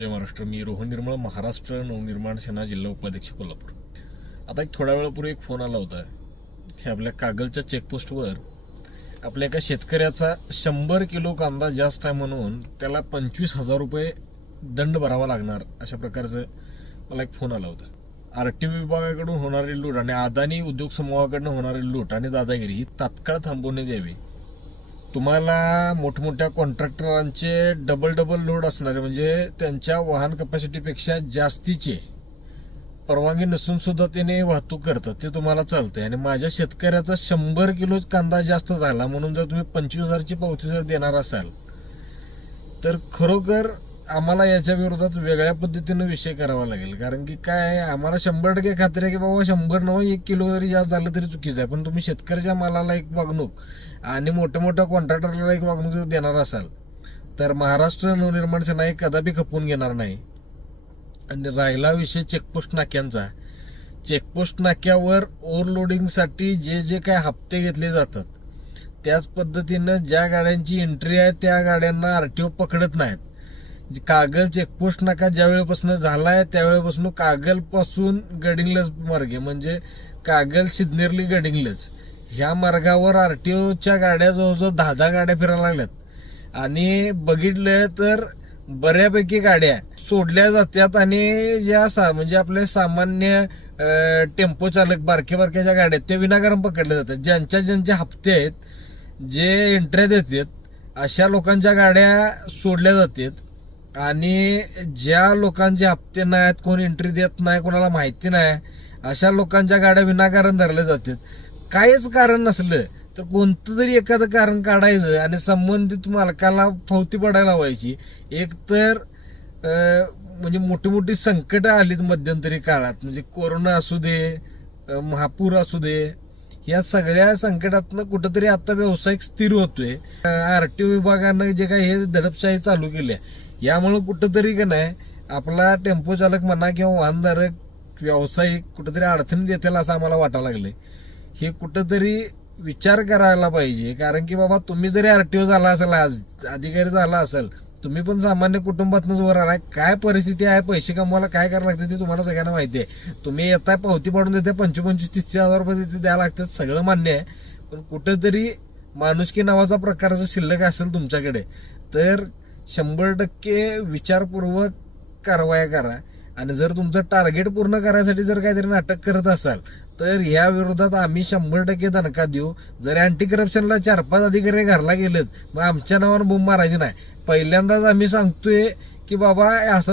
जय महाराष्ट्र. मी रोहन निर्मळ, महाराष्ट्र नवनिर्माण सेना जिल्हा उपाध्यक्ष कोल्हापूर. आता एक थोड्या वेळापूर्वी एक फोन आला होता की आपल्या कागलच्या चेकपोस्टवर आपल्या एका शेतकऱ्याचा 100 किलो कांदा जास्त आहे म्हणून त्याला 25,000 रुपये दंड भरावा लागणार, अशा प्रकारचं मला एक फोन आला होता. आरटीओ विभागाकडून होणारी लूट आणि अदानी उद्योग समूहाकडून होणारी लूट आणि दादागिरी ही तात्काळ थांबवण्यात यावी. तुम्हाला मोठमोठ्या कॉन्ट्रॅक्टरांचे डबल लोड असणारे, म्हणजे त्यांच्या वाहन कपॅसिटीपेक्षा जास्तीचे परवानगी नसून सुद्धा त्याने वाहतूक करतात, ते तुम्हाला चालतंय. आणि माझ्या शेतकऱ्याचा 100 किलो कांदा जास्त झाला म्हणून जर तुम्ही 25,000ची पावती जर देणार असाल तर खरोखर आम्हाला याच्या विरोधात वेगळ्या पद्धतीनं विषय करावा लागेल. कारण की काय, आम्हाला 100% खात्री आहे की बाबा 100 नव्हे 1 किलो जरी जास्त झालं तरी चुकीचं आहे. पण तुम्ही शेतकऱ्याच्या मालाला एक वागणूक आणि मोठ्या कॉन्ट्रॅक्टरला एक वागणूक जर देणार असाल तर महाराष्ट्र नवनिर्माण सेना हे कदापि खपवून घेणार नाही. आणि राहिला विषय चेकपोस्ट नाक्यांचा, चेकपोस्ट नाक्यावर ओव्हरलोडिंगसाठी जे काय हप्ते घेतले जातात त्याच पद्धतीनं ज्या गाड्यांची एंट्री आहे त्या गाड्यांना आरटीओ पकडत नाहीत. कागल चेकपोस्ट नाका ज्या वेळेपासून झालाय त्यावेळेपासून कागलपासून गडिंग्लज मार्गे, म्हणजे कागल सिद्नेरली गडिंग्लज ह्या मार्गावर आरटीओच्या गाड्या जवळजवळ 10 गाड्या फिरायला लागल्यात. आणि बघितलं तर बऱ्यापैकी गाड्या सोडल्या जातात आणि ज्या म्हणजे आपले सामान्य टेम्पो चालक बारक्याच्या गाड्या त्या विनाकारण पकडल्या जातात. ज्यांचे हप्ते आहेत, जे एंट्र्या देतात अशा लोकांच्या गाड्या सोडल्या जातात. आणि ज्या लोकांचे हप्ते नाहीत, कोण एंट्री देत नाही, कोणाला माहिती नाही, अशा लोकांच्या गाड्या विनाकारण धरल्या जातात. काहीच कारण नसलं तर कोणतं तरी एखादं कारण काढायचं आणि संबंधित मालकाला फावती पडायला लावायची. एक तर म्हणजे मोठी संकट आलीत मध्यंतरी काळात, म्हणजे कोरोना असू दे, महापूर असू दे, या सगळ्या संकटातनं कुठंतरी आता व्यावसायिक स्थिर होतोय. आरटीओ विभागानं जे काही हे दडपशाही चालू केली आहे यामुळे कुठंतरी का नाही आपला टेम्पो चालक म्हणा किंवा वाहनधारक व्यावसायिक कुठंतरी अडचणीत येतील असं आम्हाला वाटायला लागले. हे कुठंतरी विचार करायला पाहिजे. कारण की बाबा, तुम्ही जरी आरटीओ झाला असेल, आज अधिकारी झाला असेल, तुम्ही पण सामान्य कुटुंबातूनच वर आलाय. काय परिस्थिती आहे, पैसे कमवायला काय करायला लागते ते तुम्हाला सगळ्यांना माहिती आहे. तुम्ही येताय, पावती पाडून देते, 25-30 रुपये तिथे द्यायला लागतात, सगळं मान्य आहे. पण कुठंतरी माणुसकी नावाचा प्रकार जर शिल्लक असेल तुमच्याकडे तर 100% विचारपूर्वक कारवाया करा. आणि जर तुमचं टार्गेट पूर्ण करायसाठी जर काहीतरी नाटक करत असाल तर या विरोधात आम्ही 100% दणका देऊ. जर अँटी करप्शनला 4-5 अधिकारी घरला गेलेत, मग आमच्या नावावर बोंब मारायची नाही. पहिल्यांदाच आम्ही सांगतोय की बाबा असं